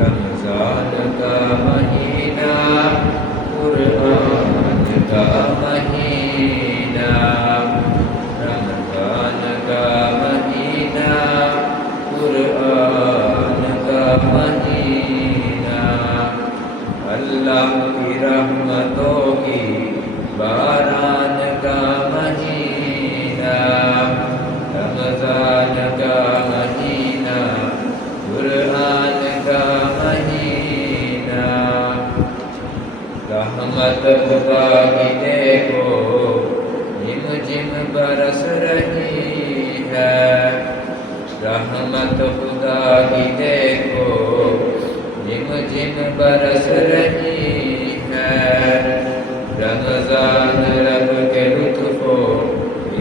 रमज़ान का महीना, कुरान का महीना, रमज़ान का महीना, कुरान का महीना, अल्लाह की रहमतों की बारान का महीना, रमज़ान का महीना, कुरान का महीना, रहमत खुदा की देखो झिम झिम बरस रही है, रहमत खुदा की देखो झिम झिम बरस रही है, रमज़ान रब के लुत्फ़ो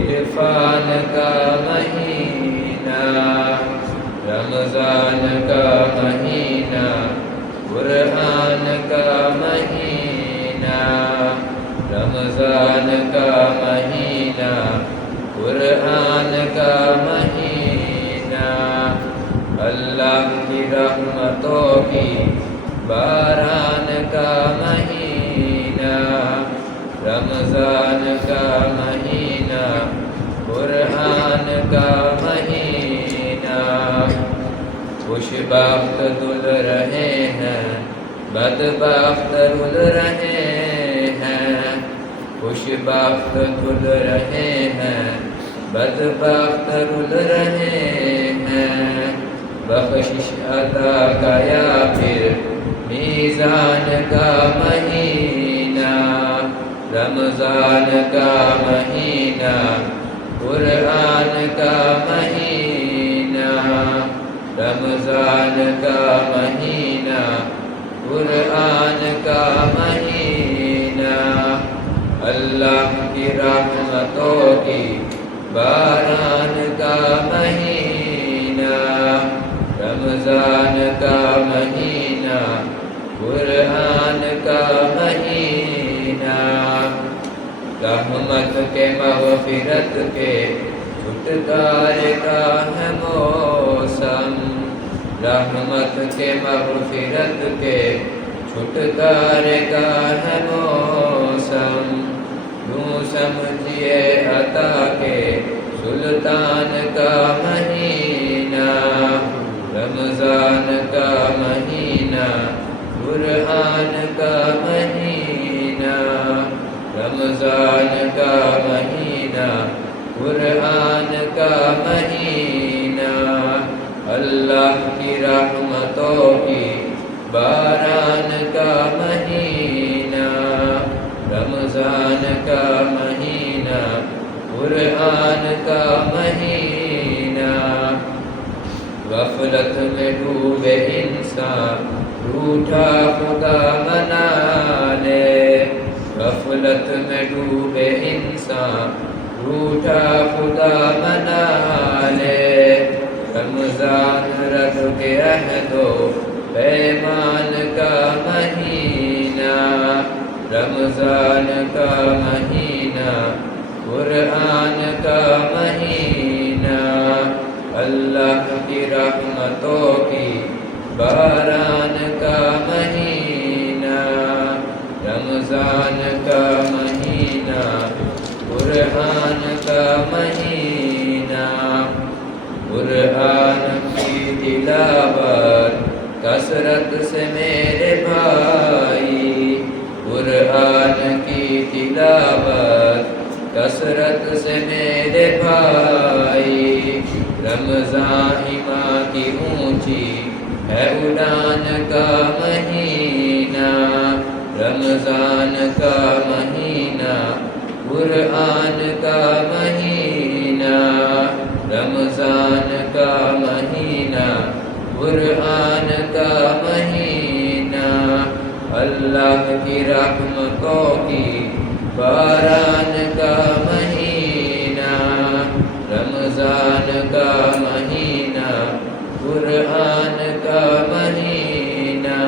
इरफान का महीना, रमज़ान का महीना, कुरान का महीना, रमज़ान का महीना, कुरान का महीना, अल्लाह की रहमतों की बारान का महीना, रमज़ान का महीना, कुरान का महीना, खुशबख्त दुल रहे हैं, बदबख्त रुल रहे हैं, खुशबख्त दुल रहे हैं, बदबख्त रुल रहे हैं, बख्शिश अता का या फिर मीज़ान का महीना, रमज़ान का महीना, कुरान का महीना, रमज़ान का महीना, कुरान का महीना, अल्लाह की रहमतों की बारान का महीना, रमज़ान का महीना, कुरान का महीना, रहमत के मग़फ़िरत के छुटकारे का है मौसम, रहमत के मग़फ़िरत के छुटकारे का है मौसम, यूँ समझिए अता के सुल्तान का महीना, रमज़ान का महीना, कुरान का महीना, रमज़ान का महीना, कुरान का महीना, अल्लाह की रहमतों की बारान का महीना, रमज़ान का महीना, कुरान का महीना, गफलत में डूबे इंसान रूठा खुदा मना ले, गफलत में डूबे इंसान रूठा खुदा मना ले, रमज़ान रब के अहदो पैमान का महीना, रमज़ान का महीना, कुरान का महीना, अल्लाह की रहमतों की बारान का महीना, रमज़ान का महीना, कुरान का महीना, कुरान की तिलावत कसरत से मेरे भाई, कुरान की तिलावत कसरत से मेरे भाई, रमज़ान ईमान की ऊंची है उड़ान का महीना, रमज़ान का महीना, कुरान का महीना, रमज़ान का महीना, कुरान का महीना, अल्लाह की रहमतों की बारान का महीना, रमज़ान का महीना, कुरान का महीना,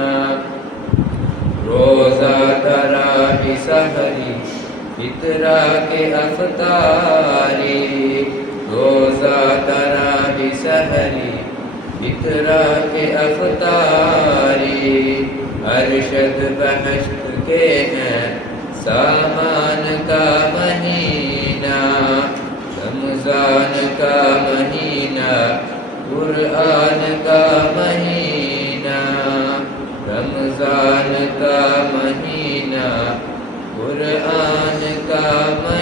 रोज़ा तरावी सहरी फितरा के अफ्तारी, रोज़ा तरावी सहरी फितरा के अफ्तारी, ارشد بہشت کے ہیں سامان کا مہینہ، رمضان کا مہینہ قرآن کا مہینہ، رمضان کا مہینہ قرآن کا مہینہ۔